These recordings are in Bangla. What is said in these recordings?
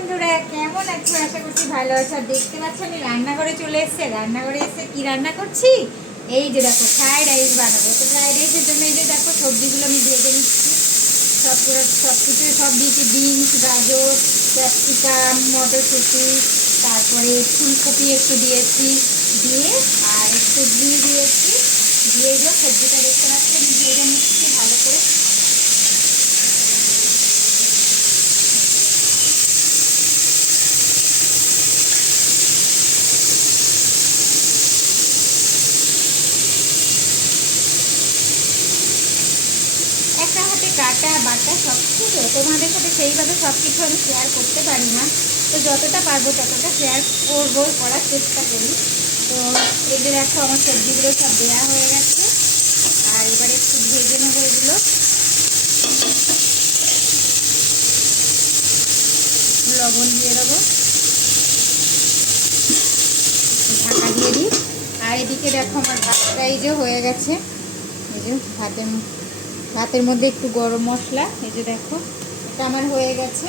বন্ধুরা, কেমন আছো? আশা করছি ভালো আছো। আর দেখতে পাচ্ছ, আমি রান্নাঘরে চলে এসেছি। রান্নাঘরে এসে কি রান্না করছি? এই যে দেখো ফ্রাইড রাইস বানাবো। তো ফ্রাইড রাইসের জন্য এই যে দেখো, সবজিগুলো আমি ভেজে নিচ্ছি। সব সব কিছু সব দিয়েছি। বিনস, গাজর, ক্যাপসিকাম, মটরশুঁটি, তারপরে ফুলকপি একটু দিয়েছি দিয়ে, আর একটু ঘি দিয়েছি। দিয়ে যে সবজিটা দেখতে পাচ্ছি, আমি ভেজে নিচ্ছি ভালো করে একটা হাতে কাটা বাটা সব কিছু তোমাদের সাথে সেইভাবে সব কিছু আমি শেয়ার করতে পারি না। তো যতটা পারব ততটা শেয়ার করব, করার চেষ্টা করি। তো এই যে দেখো আমার সবজিগুলো সব দেওয়া হয়ে গেছে। আর এবারে একটু ভেজে নেব এগুলো। লবণ দিয়ে দেবো। ঢাকা দিয়ে দিই। আর এদিকে দেখো আমার ভাতটা এই যে হয়ে গেছে। এই যে ভাতের ভাতের মধ্যে একটু গরম মশলা, এই যে দেখো, এটা আমার হয়ে গেছে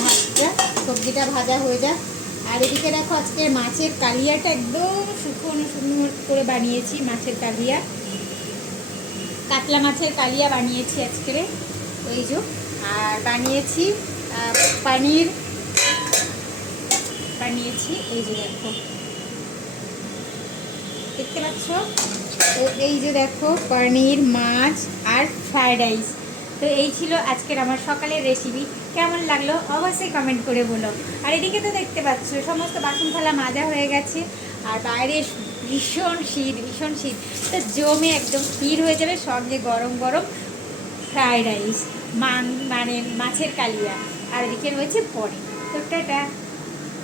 ভাতটা, সবজিটা ভাজা হয়ে যাক। আর এদিকে দেখো, আজকে মাছের কালিয়াটা একদম শুকনো শুকনো করে বানিয়েছি, মাছের কালিয়া। কাতলা মাছের কালিয়া বানিয়েছি আজকে। এই যে, আর বানিয়েছি পানির। বানিয়েছি, এই যে দেখো। দেখতে পাচ্ছ? এই যে দেখো, পনির, মাছ আর ফ্রায়েড রাইস তো এই ছিল আজকের আমার সকালের রেসিপি কেমন লাগল অবশ্যই কমেন্ট করে বলো। আর এদিকে তো দেখতে পাচ্ছ, সমস্ত বাসন থালা মাজা হয়ে গেছে। আর বাইরে ভীষণ শীত ভীষণ শীত। তো জমে একদম ক্ষীর হয়ে যাবে সঙ্গে গরম গরম ফ্রায়েড রাইস মান মানে মাছের কালিয়া। আর এদিকে রয়েছে পনির তো টাটা।